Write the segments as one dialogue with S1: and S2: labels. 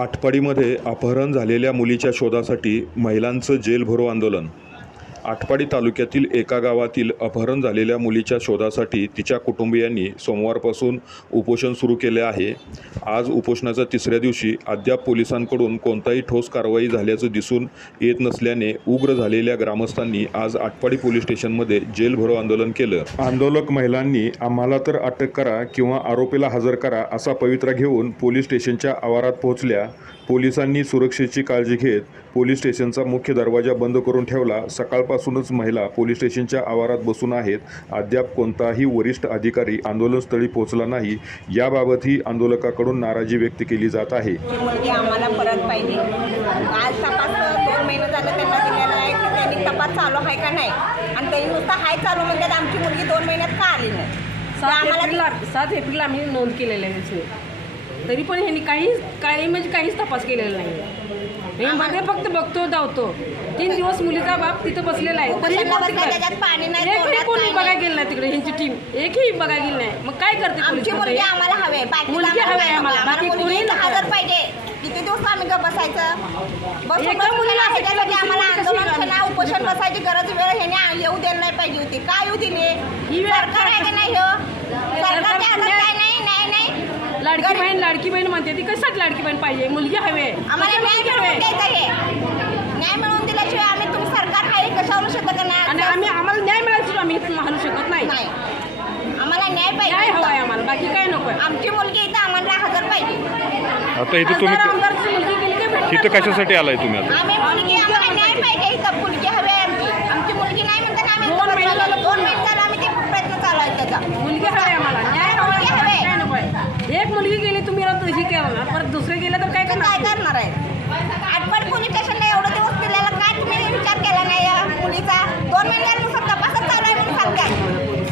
S1: आटपाडीमध्ये अपहरण झालेल्या मुलीच्या शोधासाठी महिलांचं जेलभरो आंदोलन. आटपाडी तालुक्यातील एका गावातील अपहरण झालेल्या मुलीच्या शोधासाठी तिच्या कुटुंबियांनी सोमवारपासून उपोषण सुरू केले आहे. आज उपोषणाच्या तिसऱ्या दिवशी अद्याप पोलिसांकडून कोणताही ठोस कारवाई झाल्याचं दिसून येत नसल्याने उग्र झालेल्या ग्रामस्थांनी आज आटपाडी पोलीस स्टेशनमध्ये जेलभरो आंदोलन केलं. आंदोलक महिलांनी आम्हाला तर अटक करा किंवा आरोपीला हजर करा असा पवित्रा घेऊन पोलीस स्टेशनच्या आवारात पोहोचल्या. पोलिसांनी सुरक्षेची काळजी घेत पोलीस स्टेशनचा मुख्य दरवाजा बंद करून ठेवला. सकाळपासून सकाळपासूनच महिला पोलीस स्टेशनच्या आवारात बसून आहेत. अद्याप कोणताही वरिष्ठ अधिकारी आंदोलनस्थळी पोहोचला नाही. याबाबतही आंदोलकाकडून नाराजी व्यक्त केली जात आहे.
S2: आम्हाला परत पाहिजे आज तपास दोन महिने झालं त्यांना दिलेला आहे की त्यांनी तपास चालू आहे का नाही? आणि त्यांनी नुसतं हाय चालू म्हणतात आमची मुलगी दोन महिन्यात का आली नाही?
S3: सात
S2: आम्हाला
S3: एप्रिलला सात एप्रिलला आम्ही नोंद केलेलं आहे. तरी पण ह्यांनी काही काही म्हणजे काहीच तपास केलेला नाही. हे मध्ये फक्त बघतो धावतो. तीन दिवस मुलीचा बाप तिथं बसलेला आहे. तरी कोणी
S2: काय
S3: बघायला. गेलं नाही तिकडे ह्यांची टीम एकही बघायला गेली नाही. मग काय करते
S2: मुलगी
S3: हे?
S2: आम्हाला हवे
S3: आहे. आम्हाला, बाकी कोणी.
S2: हजर पाहिजे. किती दिवस आम्ही बसायचं? आम्हाला उपोषण बसायची गरज वेळ ह्याने येऊ द्यायला नाही पाहिजे होती. का येऊ दिली
S3: ही वेळ
S2: सरकार आहे की नाही.
S3: लाडकी बहीण लाडकी बहीण म्हणते ती कशात लाडकी बहीण पाहिजे? मुलगी हवे
S2: आम्हाला न्याय मिळवून द्यायचा आहे? न्याय मिळवून दिल्याशिवाय आम्ही तुम्ही सरकार आहे कशावर शकत
S3: आणि
S2: नाही
S3: आम्ही आम्हाला न्याय मिळायची आम्ही म्हणू शकत नाही.
S2: आम्हाला न्याय
S3: न्याय
S2: पाहिजे
S3: हवाय आम्हाला बाकी काय नको
S2: आमची मुलगी इथं आम्हाला हजर पाहिजे.
S1: आता इथे तुम्ही. इथं कशासाठी आलाय तुम्ही आता?
S2: आम्ही मुलगी आम्हाला न्याय पाहिजे इथं. मुलगी हवी आहे आमची. आमची मुलगी नाही म्हणताना आम्ही.
S3: दोन महिने झालं.
S2: आम्ही ते प्रयत्न चालू आहे त्याचा.
S3: मुलगी हवी आम्हाला न्याय हवाय
S2: मुलगी
S3: आम्हाला,
S2: हवी.
S3: काय नको आहे. एक मुलगी गेली तुम्ही आता ही केला परत दुसरे गेले तर काय
S2: तर काय
S3: करणार
S2: करणार आहे? आटपाड पोलीस स्टेशनला एवढं दिवस दिलेला काय तुम्ही विचार केला नाही या मुलीचा? दोन महिन्यांनुसार तपासच चालू आहे म्हणून सांगताय.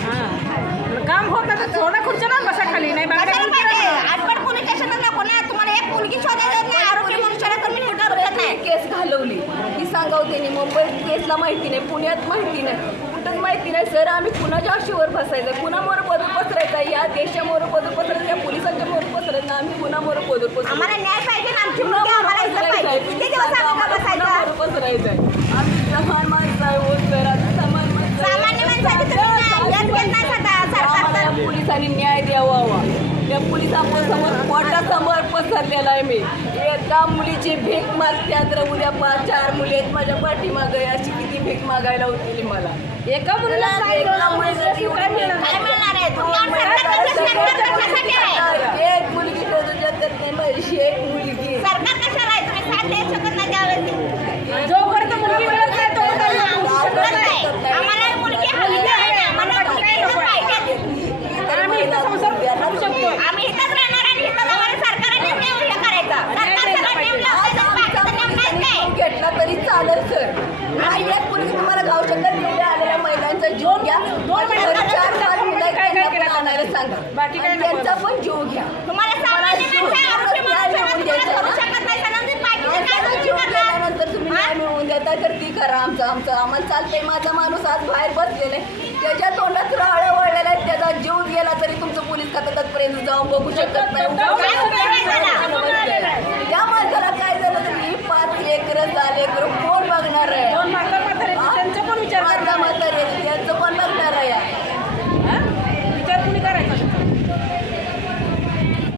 S3: हां. काम होत नाही तर थोडा खुर्च्या ना बसा खाली नाही बघा
S2: कशाला पाहिजे आटपाड पोलीस स्टेशनला नको ना तुम्हाला एक मुलगी शोधायला नाही आरोपी म्हणून शोधा तर मी कुठं बसत नाही
S4: केस घालवली ती सांगाव त्यांनी मुंबईत केसला माहिती नाही पुण्यात माहिती नाही. कुठंच माहिती नाही. सर आम्ही कुणाच्या आशीवर बसायचं कुणामोर पदर पसरायचं या देशामोर पदर पसरायचं या पोलिसांच्या मोर पसरायचं आम्ही कुणामोर पदर पसरायचं
S2: आम्हाला न्याय पाहिजे ना आमची मुलगी आम्हाला इथं पाहिजे. किती दिवस आम्ही
S4: पसरायचं माणसं आहे हो सर आम्ही सामान्य माणसं आहे.
S2: सामान्य माणसाची तुम्ही न्याय घेत नाही सध्या सरकार
S4: आम्हाला
S2: तर
S4: या पोलिसांनी न्याय द्यावा. हवा या पोलिसांसमोर पसरलेला आहे मी. एका मुलीची भीक मागत्यात तर उद्या पाच चार मुली आहेत माझ्या पाठीमागं. अशी किती भीक मागायला होती मला.
S3: एका मुलीला काय
S4: एका
S3: मिळणार?
S4: मुलीला
S3: काय मिळणार?
S2: काय मिळणार आहे तुम्ही सरकार कशासाठी आहे
S4: एक मुलगी शोधू शकत नाही माझी एक मुलगी
S2: सरकार कशाला आहे तुम्ही साथ देऊ शकत नाही त्यावेळेस
S3: जोपर्यंत मुलगी मिळत नाही तोपर्यंत आम्ही बोलू शकत नाही.
S2: आम्हाला मुलगी हवी आहे आम्हाला मुलगी इथं पाहिजे
S3: आम्ही इथं संसार करू शकतो
S2: आम्ही इथंच राहणार आणि इथंच आम्हाला सरकारने नेम हे करायचं सरकार सगळं नेम लावतं तर बाकीचं नेम नाही काय
S4: घेतला तरी चालेल सर नाही एक मुलगी तुम्हाला गाव शकत एवढ्या आलेल्या महिलांचा जीव घ्या दोन
S3: महिन्यात
S4: चार पाच मुलं आहेत,
S3: काय काय
S4: त्यांना
S3: केलं
S4: पण आणायला सांगा
S3: बाकी काय नको.
S4: त्यांचा पण जीव घ्या.
S2: तुम्हाला सामान्य माणसं आरोपी म्हणून सगळं तुम्हाला करू शकत नाही सनंदित बाकीचं काय
S4: एखादा
S2: तुम्ही
S4: जीव
S2: करणार?
S4: गेल्यानंतर तुम्ही न्याय मिळवून देता तर ती करा आमचं आमचं. आम्हाला चालतंय. माझा माणूस आज बाहेर बसलेला आहे त्याच्या तोंडात राळं वळलेलं आहे त्याचा जीव गेला तरी तुमचं पोलीस खात्यापर्यंत जाऊन बघू शकत नाही.